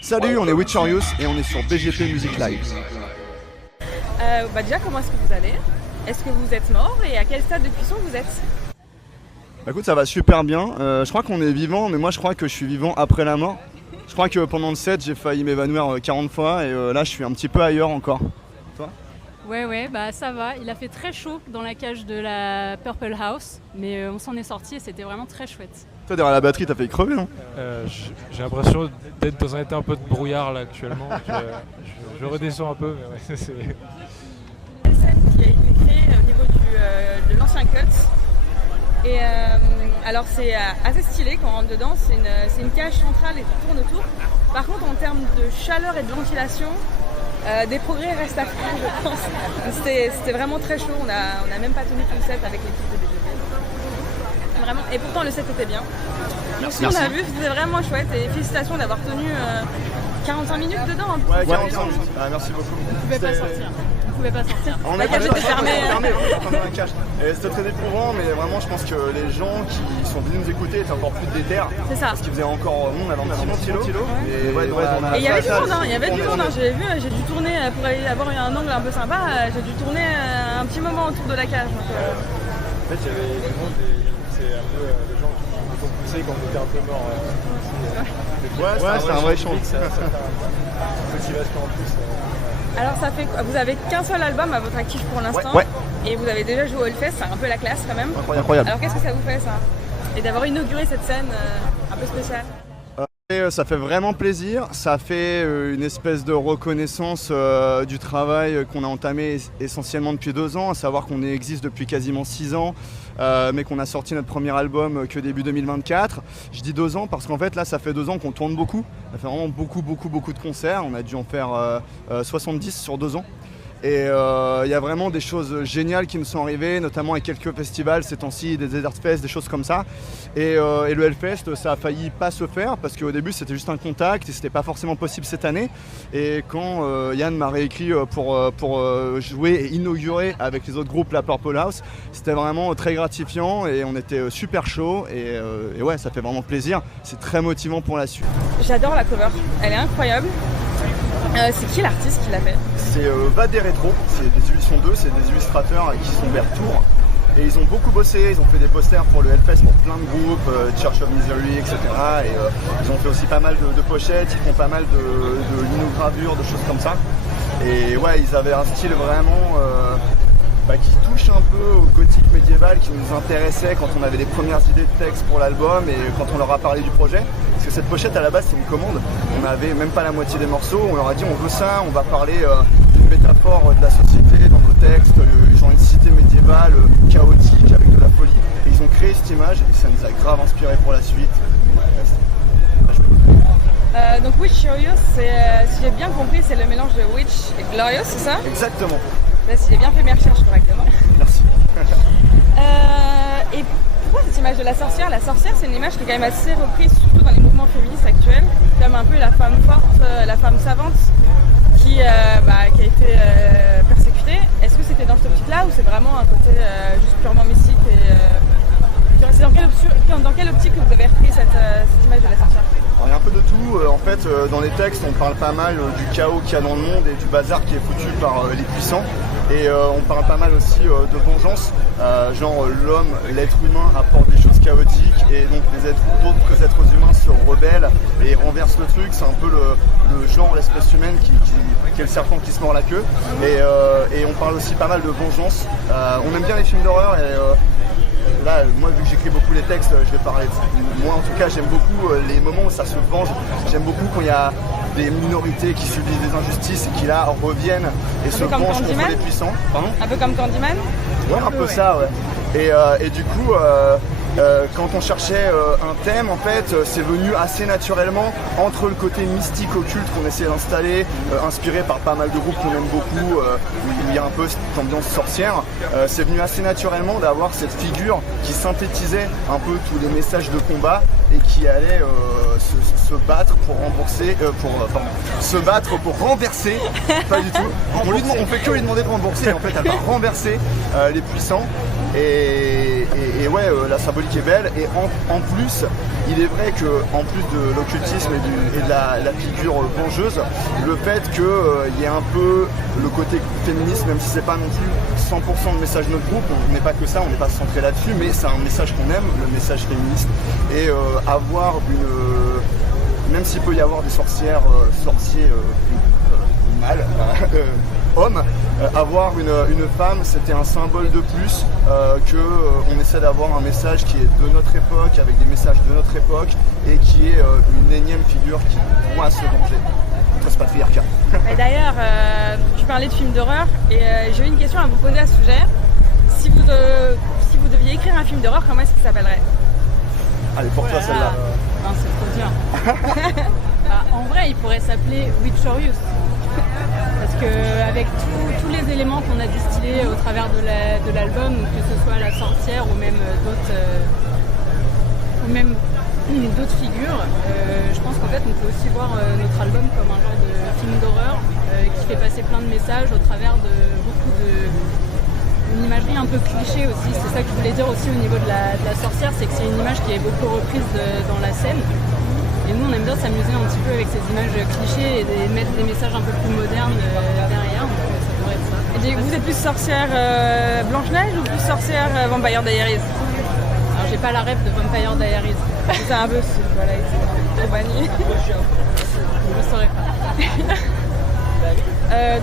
Salut, on est Witcherious et on est sur BGP Music Live. Déjà, comment est-ce que vous allez? Est-ce que vous êtes mort et à quel stade de cuisson vous êtes? Bah écoute, ça va super bien. Je crois qu'on est vivant, mais moi je crois que je suis vivant après la mort. Je crois que pendant le set, j'ai failli m'évanouir 40 fois et là je suis un petit peu ailleurs encore. Toi? Ouais, bah ça va. Il a fait très chaud dans la cage de la Purple House, mais on s'en est sorti et c'était vraiment très chouette. Toi derrière la batterie, t'as failli crever, non? J'ai l'impression d'être dans un état un peu de brouillard là actuellement. Je redescends un peu, mais ouais, c'est... Le set qui a été créé au niveau de l'ancien cut. Et alors c'est assez stylé quand on rentre dedans, c'est une cage centrale et tout tourne autour. Par contre en termes de chaleur et de ventilation, des progrès restent à faire je pense. C'était vraiment très chaud, on a même pas tenu tout le set avec l'équipe de BGP. Vraiment. Et pourtant le set était bien. Merci. On a vu, c'était vraiment chouette et félicitations d'avoir tenu 45 minutes dedans. Ouais, 45 minutes. Ah, merci beaucoup. Vous pouvez pas sortir. Vous pouvez pas sortir. On La cage était fermée. Dans la cage. Et c'était très éprouvant, mais vraiment je pense que les gens qui sont venus nous écouter étaient encore plus déter. C'est ça. Parce qu'il faisait encore... Nous on avait un petit ventilo. Et Et il y avait du monde, il y avait du monde. J'ai vu, j'ai dû tourner pour aller avoir un angle un peu sympa. J'ai dû tourner un petit moment autour de la cage. Donc, En fait, il y avait du monde et c'est un peu les gens qui nous ont poussé quand on était un peu mort. Ouais, c'est un vrai chant. Motivation en plus. alors vous avez qu'un seul album à votre actif pour l'instant. Ouais. Et vous avez déjà joué au Hellfest, c'est un peu la classe quand même. Incroyable. Alors qu'est-ce que ça vous fait ça? Et d'avoir inauguré cette scène un peu spéciale. Ça fait vraiment plaisir, ça fait une espèce de reconnaissance du travail qu'on a entamé essentiellement depuis 2 ans, à savoir qu'on existe depuis quasiment 6 ans, mais qu'on a sorti notre premier album que début 2024. Je dis 2 ans parce qu'en fait là ça fait 2 ans qu'on tourne beaucoup, ça fait vraiment beaucoup de concerts, on a dû en faire 70 sur 2 ans. Et il y a vraiment des choses géniales qui nous sont arrivées, notamment avec quelques festivals ces temps-ci, des Desert Fest, des choses comme ça. Et le Hellfest, ça a failli pas se faire parce qu'au début c'était juste un contact et c'était pas forcément possible cette année. Et quand Yann m'a réécrit pour jouer et inaugurer avec les autres groupes la Purple House, c'était vraiment très gratifiant et on était super chaud et ouais, ça fait vraiment plaisir. C'est très motivant pour la suite. J'adore la cover, elle est incroyable. C'est qui l'artiste qui l'a fait? C'est Vadé Rétro, c'est des illustrations 2, c'est des illustrateurs qui sont vers Tours. Et ils ont beaucoup bossé, ils ont fait des posters pour le Hellfest pour plein de groupes, Church of Misery, etc. Et ils ont fait aussi pas mal de pochettes, ils font pas mal de linogravures, de choses comme ça. Et ouais, ils avaient un style vraiment qui touche un peu au gothique médiéval qui nous intéressait quand on avait les premières idées de texte pour l'album et quand on leur a parlé du projet. Parce que cette pochette à la base c'est une commande, on n'avait même pas la moitié des morceaux, on leur a dit on veut ça, on va parler d'une métaphore de la société dans nos textes, genre une cité médiévale chaotique avec de la folie. Et ils ont créé cette image et ça nous a grave inspiré pour la suite. Donc Witcherious, si j'ai bien compris, c'est le mélange de Witch et Glorious, c'est ça? Exactement. Là, si j'ai bien fait mes recherches correctement. Merci. Et pourquoi cette image de la sorcière? La sorcière, c'est une image qui est quand même assez reprise, surtout dans les mouvements féministes actuels, comme un peu la femme forte, la femme savante, qui a été persécutée. Est-ce que c'était dans cette optique-là ou c'est vraiment un côté juste purement mystique c'est dans quelle optique que vous avez repris cette image de la sorcière? Alors, il y a un peu de tout. En fait, dans les textes, on parle pas mal du chaos qu'il y a dans le monde et du bazar qui est foutu par les puissants. Et on parle pas mal aussi de vengeance. Genre l'homme, l'être humain apporte des choses chaotiques et donc d'autres êtres humains se rebellent et renversent le truc. C'est un peu le genre, l'espèce humaine qui est le serpent qui se mord la queue. Et on parle aussi pas mal de vengeance. On aime bien les films d'horreur et là, moi, vu que j'écris beaucoup les textes, je vais parler de moi. En tout cas, j'aime beaucoup les moments où ça se venge. J'aime beaucoup quand il y a des minorités qui subissent des injustices et qui là reviennent et se vengent contre les puissants. Pardon ? Un peu comme Candyman? Ouais, un peu ça, ouais. Et du coup, quand on cherchait un thème, en fait, c'est venu assez naturellement entre le côté mystique occulte qu'on essayait d'installer, inspiré par pas mal de groupes qu'on aime beaucoup, où il y a un peu cette ambiance sorcière. C'est venu assez naturellement d'avoir cette figure qui synthétisait un peu tous les messages de combat et qui allait se battre pour se battre pour renverser, pas du tout. On fait que lui demander de rembourser, et en fait elle va renverser les puissants. Et ouais, la symbolique est belle et en plus il est vrai qu'en plus de l'occultisme et de la figure vengeuse, le fait qu'il y ait un peu le côté féministe, même si c'est pas non plus 100% le message de notre groupe, on n'est pas que ça, on n'est pas centré là-dessus, mais c'est un message qu'on aime, le message féministe. Et avoir même s'il peut y avoir des sorcières, sorciers mâles, hommes, avoir une femme, c'était un symbole de plus qu'on essaie d'avoir un message qui est de notre époque, avec des messages de notre époque, et qui est une énième figure qui doit se venger contre ce patriarcat. D'ailleurs, tu parlais de films d'horreur, et j'ai une question à vous poser à ce sujet. Si vous deviez écrire un film d'horreur, comment est-ce qu'il s'appellerait? Allez, pour toi celle-là. Non, c'est trop dur. En vrai, il pourrait s'appeler Witchorious. Parce qu'avec tous les éléments qu'on a distillés au travers de l'album, que ce soit la sorcière ou même d'autres figures, je pense qu'en fait on peut aussi voir notre album comme un genre de film d'horreur qui fait passer plein de messages au travers de beaucoup une imagerie un peu cliché aussi. C'est ça que je voulais dire aussi au niveau de la sorcière, c'est que c'est une image qui est beaucoup reprise dans la scène. Et nous, on aime bien s'amuser un petit peu avec ces images clichés et mettre des messages un peu plus modernes derrière. Donc ça pourrait être ça. Et vous êtes plus sorcière Blanche-Neige ou plus sorcière Vampire Diaries? Alors, j'ai pas la rêve de Vampire Diaries. C'est un peu ce voilà, c'est trop banni. Je ne saurais pas.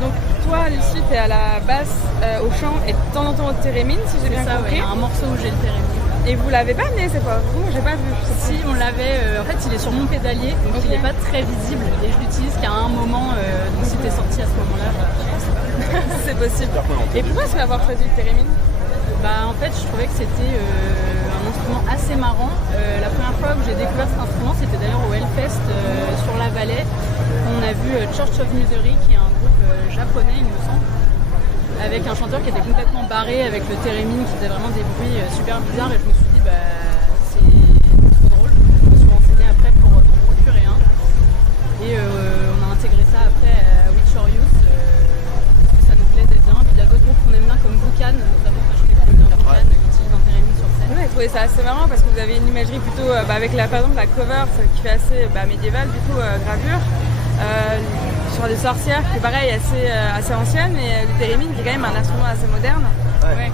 Donc toi, Lucie, t'es à la basse, au chant et de temps en temps au thérémine, si j'ai bien compris. Il y a un morceau où j'ai le thérémine. Et vous l'avez pas amené, c'est pas vous? J'ai pas vu. Si, on l'avait. En fait, il est sur mon pédalier, donc il n'est pas très visible. Et je l'utilise qu'à un moment. Donc si t'es sorti à ce moment-là, c'est possible. Et pourquoi est-ce que avoir choisi le thérémine? En fait, je trouvais que c'était un instrument assez marrant. La première fois où j'ai découvert cet instrument, c'était d'ailleurs au Hellfest sur la Vallée. On a vu Church of Misery, qui est un groupe japonais, il me semble, avec un chanteur qui était complètement barré, avec le thérémine qui faisait vraiment des bruits super bizarres, et je me suis dit c'est trop drôle. Je me suis renseignée après pour m'en procurer un, et on a intégré ça après à Witchorious, parce que ça nous plaisait bien. Puis il y a d'autres groupes qu'on aime bien comme Buchan, notamment quand je fais Buchan, qui utilise un thérémine sur scène. Ouais, je trouvais ça assez marrant parce que vous avez une imagerie plutôt avec par exemple la cover qui fait assez médiévale, du coup gravure. Sur des sorcières qui est pareil assez ancienne, et le thérémine qui est quand même un instrument assez moderne. Ouais.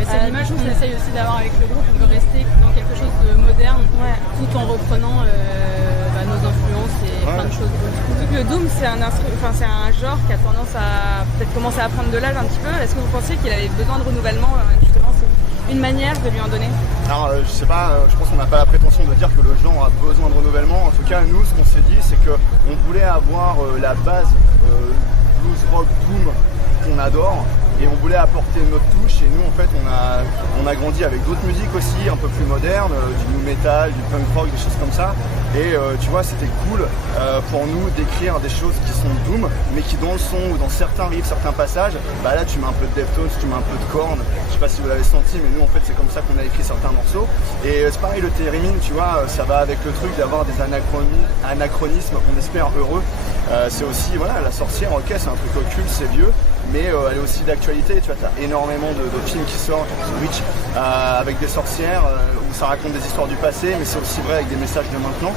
C'est l'image qu'on essaye aussi d'avoir avec le groupe. On veut rester dans quelque chose de moderne, tout en reprenant nos influences et plein de choses. Vu que le doom c'est un genre qui a tendance à peut-être commencer à prendre de l'âge un petit peu, est-ce que vous pensiez qu'il avait besoin de renouvellement? Justement, c'est une manière de lui en donner? Alors je sais pas, je pense qu'on n'a pas la prétention de dire que le genre a besoin de renouvellement. En tout cas, nous, ce qu'on s'est dit, c'est qu'on voulait avoir la base blues rock boom qu'on adore, et on voulait apporter notre touche. Et nous, en fait, on a grandi avec d'autres musiques aussi, un peu plus modernes, du nu metal, du punk rock, des choses comme ça. Et tu vois, c'était cool pour nous d'écrire des choses qui sont doom, mais qui dans le son ou dans certains riffs, certains passages, là tu mets un peu de Deftones, tu mets un peu de Korn. Je sais pas si vous l'avez senti, mais nous en fait c'est comme ça qu'on a écrit certains morceaux. Et c'est pareil, le thérémine, tu vois, ça va avec le truc d'avoir des anachronismes, on espère heureux. C'est aussi, voilà, la sorcière, ok, c'est un truc occulte, c'est vieux, mais elle est aussi d'actualité. Tu vois, t'as énormément de films qui sortent, Witch, avec des sorcières, où ça raconte des histoires du passé, mais c'est aussi vrai avec des messages de maintenant.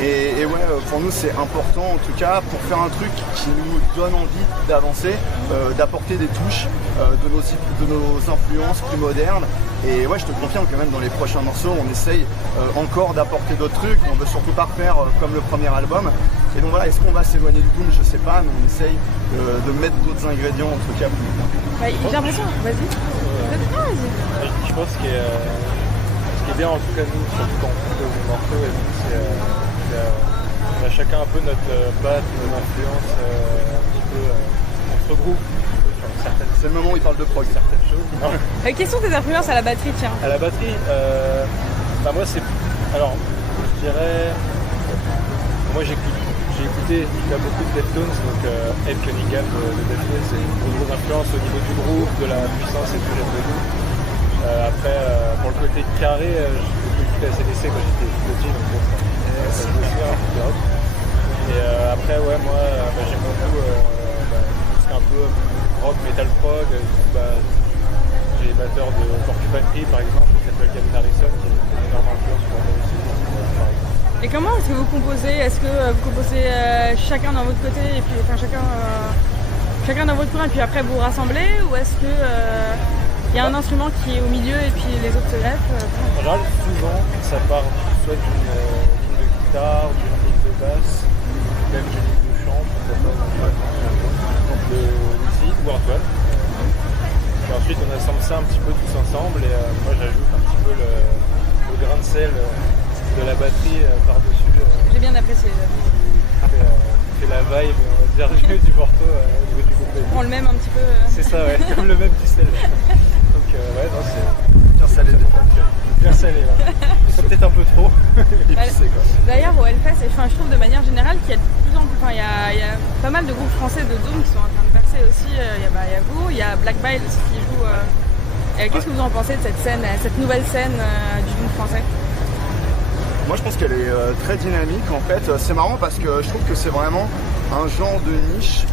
Et ouais, pour nous c'est important en tout cas, pour faire un truc qui nous donne envie d'avancer, d'apporter des touches de nos influences plus modernes. Et ouais, je te confirme que même dans les prochains morceaux, on essaye encore d'apporter d'autres trucs. On veut surtout pas refaire comme le premier album. Et donc voilà, est-ce qu'on va s'éloigner du doom? Je sais pas, mais on essaye de mettre d'autres ingrédients en tout cas. J'ai l'impression, vas-y. Je pense que ce qui est bien en tout cas nous, surtout quand on fait des morceaux, c'est on a chacun un peu notre patte, nos influences un petit peu entre groupes. C'est le moment où il parle de prog, certaines choses. Quelles sont tes influences à la batterie, tiens? À la batterie, moi c'est... Alors, je dirais... Moi j'ai écouté beaucoup de Deftones, donc Ed Cunningham de Deftones, c'est une grosse influence au niveau du groupe, de la puissance et tout, j'aime beaucoup. Après, pour le côté carré, j'ai écouté ACDC quand j'étais petit, donc bon, ça me fait un peu de rock. Et après, ouais, moi j'aime beaucoup tout ce qui est un peu rock, metal prog. les batteurs de Porcupine Tree par exemple, qui s'appelle Gavin Harrison, qui est une énorme influence pour moi aussi. Par exemple. Et comment est-ce que vous composez? Est-ce que vous composez chacun dans votre côté et puis chacun dans votre coin et puis après vous rassemblez, ou est-ce que il y a un instrument qui est au milieu et puis les autres se greffent? En général, souvent, ça part soit d'une ligne de guitare, d'une ligne de basse, même d'une ligne de chant, donc Lucie ou Antoine. Et ensuite, on assemble ça un petit peu tous ensemble et moi j'ajoute un petit peu le grain de sel de la batterie par-dessus. J'ai bien apprécié. Qui fait la vibe, on va dire, du morceau au niveau du groupe. On le même un petit peu. C'est ça, ouais, comme le même du sel. Donc, ouais, non, c'est Bien salé. bien salé. Ouais. C'est peut-être un peu trop épicé, quoi. D'ailleurs, au Hellfest, je trouve de manière générale qu'il y a de plus en plus. Il y a pas mal de groupes français de Doom qui sont en train de percer aussi. Il y a vous, il y a Black Bile aussi qui joue. Qu'est-ce que vous en pensez de cette scène, cette nouvelle scène du Doom français? Moi je pense qu'elle est très dynamique en fait. C'est marrant parce que je trouve que c'est vraiment un genre de niche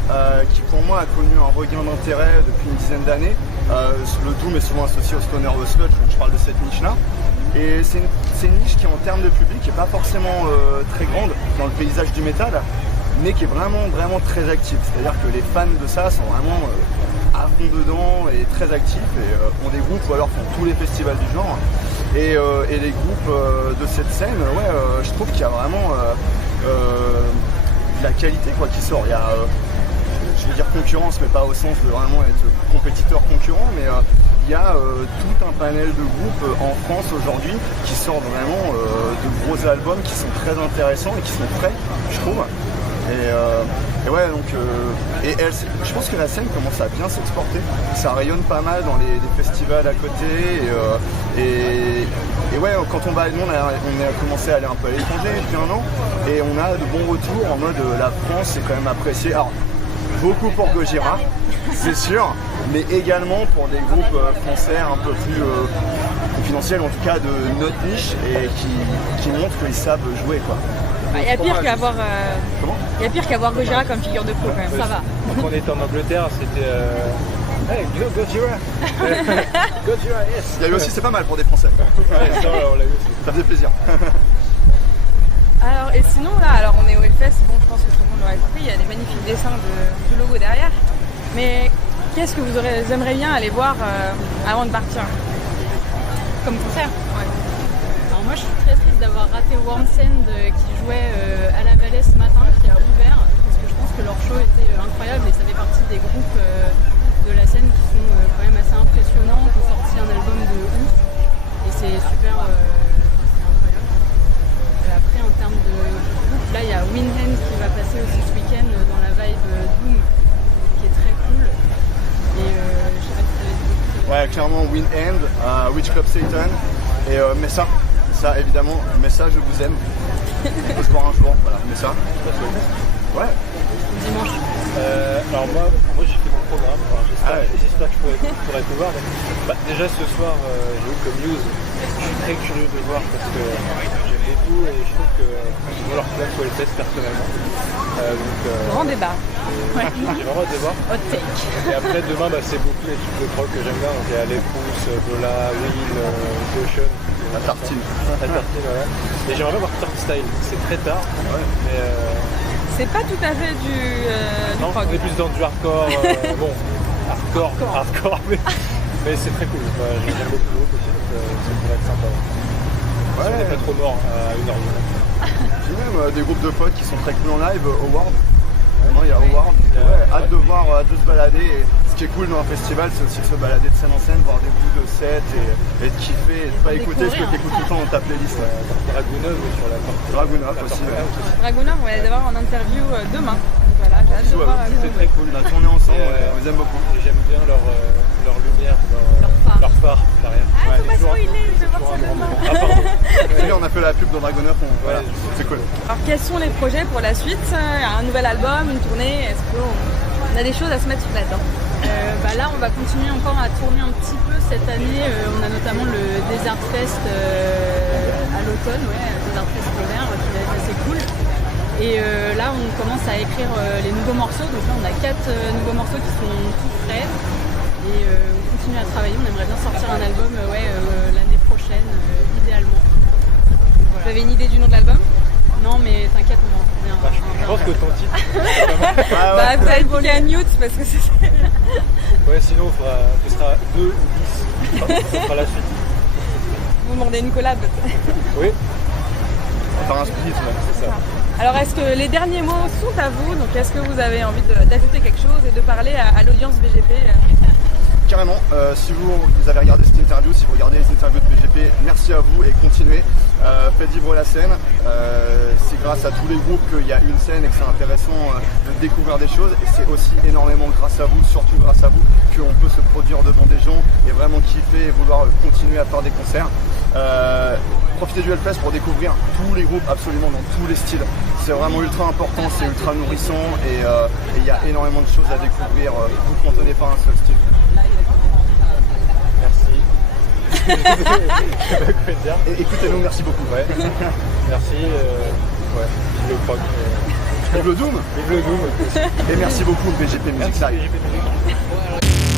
qui pour moi a connu un regain d'intérêt depuis une dizaine d'années. Le Doom est souvent associé au stoner ou au sludge, donc je parle de cette niche là. Et c'est une niche qui en termes de public n'est pas forcément très grande dans le paysage du métal, mais qui est vraiment très active. C'est-à-dire que les fans de ça sont vraiment à fond dedans et très actifs et ont des groupes ou alors font tous les festivals du genre. Et les groupes de cette scène, je trouve qu'il y a vraiment de la qualité quoi, qui sort. Il y a, je veux dire concurrence, mais pas au sens de vraiment être compétiteur concurrent, mais il y a tout un panel de groupes en France aujourd'hui qui sortent vraiment de gros albums qui sont très intéressants et qui sont frais, je trouve. Et ouais, donc je pense que la scène commence à bien s'exporter. Ça rayonne pas mal dans les festivals à côté. Et ouais, quand on va à nous, on a commencé à aller un peu à l'étranger depuis un an. Et on a de bons retours en mode la France c'est quand même apprécié. Alors, beaucoup pour Gojira, c'est sûr, mais également pour des groupes français un peu plus confidentiels, en tout cas de notre niche, et qui montrent qu'ils savent jouer quoi. Il y a pire qu'avoir Gojira comme figure de proue quand même, ça va. Quand on était en Angleterre, c'était hey, Gojira. Gojira, yes. Il y a eu aussi, c'est pas mal pour des Français. Ouais, ça, on l'a eu aussi. Ça faisait plaisir. Alors, et sinon là, on est au Hellfest, bon je pense que tout le monde l'aurait compris, il y a des magnifiques dessins du logo derrière. Mais qu'est-ce que vous aimeriez bien aller voir avant de partir? Comme concert. Ouais. Alors moi je suis très triste d'avoir raté Wormsend qui jouait à la Vallée ce matin, qui a ouvert, parce que je pense que leur show était incroyable et ça fait partie des groupes de la scène qui sont quand même assez impressionnants, qui ont sorti un album de ouf et c'est super incroyable. Après en termes de groupe, là il y a Windhand qui va passer aussi ce week-end dans la vibe Doom qui est très cool. Et je sais pas si ça va être Ouais, clairement Windhand, Witch Club Satan et Messa. Ça évidemment, Messa je vous aime. On peut se voir un jour, voilà, Messa. Ouais. dimanche. Alors moi j'ai fait mon programme, enfin, j'espère que je pourrai te voir. Donc, déjà ce soir j'ai eu comme news, je suis très curieux de voir parce que j'aime beaucoup et je trouve que moi leur place le test personnellement. Grand débat. Ouais. J'ai vraiment hâte de voir. Hot take. Et après demain c'est beaucoup les trucs de prog que j'aime bien, donc il y a les Pouces, Bola, Will, Ocean. La tartine. La tartine, ouais. Et j'aimerais bien voir Turn Style, c'est très tard, mais C'est pas tout à fait du non, prog. on est plus dans du hardcore, bon, hardcore, mais c'est très cool. J'aime beaucoup le groupe aussi, donc ça pourrait être sympa. Si on n'est pas trop mort à 1h du matin. J'ai même des groupes de potes qui sont très cool en live, Howard. Vraiment, il y a Howard, donc, hâte de voir, hâte de se balader. Et ce qui est cool dans un festival, c'est aussi de se balader de scène en scène, voir des bouts de set et de kiffer et de pas écouter ce que tu écoutes tout le temps dans ta playlist. Dragunov sur la porte. Dragunov aussi. Dragunov, on va les avoir en interview demain. Donc voilà, j'ai hâte de voir. C'est très cool, on a tourné ensemble, on les aime beaucoup. Et j'aime bien leur lumière, leur phare derrière. Ah, faut pas spoiler, je vais voir ça demain. Ah pardon. Oui, on a fait la pub dans Dragunov, voilà, c'est cool. Alors quels sont les projets pour la suite? Un nouvel album, une tournée? Est-ce qu'on a des choses à se mettre sous la dent? Là on va continuer encore à tourner un petit peu cette année. On a notamment le Desert Fest à l'automne, Desert Fest l'hiver, qui va être assez cool. Et là on commence à écrire les nouveaux morceaux, donc là on a 4 nouveaux morceaux qui sont tout frais. et on continue à travailler. On aimerait bien sortir un album l'année prochaine, idéalement. Voilà. Vous avez une idée du nom de l'album? Non, mais t'inquiète, on va en trouver un. Je pense que ton titre. Bah, vous avez volé à Newt parce que c'est. Ouais, sinon ce sera 2 ou 10. Ça sera la suite. Vous demandez une collab. Oui. Par un split, c'est ça. Alors, est-ce que les derniers mots sont à vous? Donc, est-ce que vous avez envie d'ajouter quelque chose et de parler à l'audience BGP? Carrément, si vous avez regardé cette interview, si vous regardez les interviews de BGP, merci à vous et continuez. Faites vivre la scène. C'est grâce à tous les groupes qu'il y a une scène et que c'est intéressant de découvrir des choses. Et c'est aussi énormément grâce à vous, surtout grâce à vous, qu'on peut se produire devant des gens et vraiment kiffer et vouloir continuer à faire des concerts. Profitez du Hellfest pour découvrir tous les groupes absolument dans tous les styles. C'est vraiment ultra important, c'est ultra nourrissant et il y a énormément de choses à découvrir. Vous ne cantonnez pas un seul style. Merci. Je sais pas quoi dire. Et écoutez-nous, merci beaucoup. Ouais. Merci. Ouais. Vive le proc. Vive le Doom. Vive le Doom. Et merci beaucoup BGP Music Merci Live. BGP Music.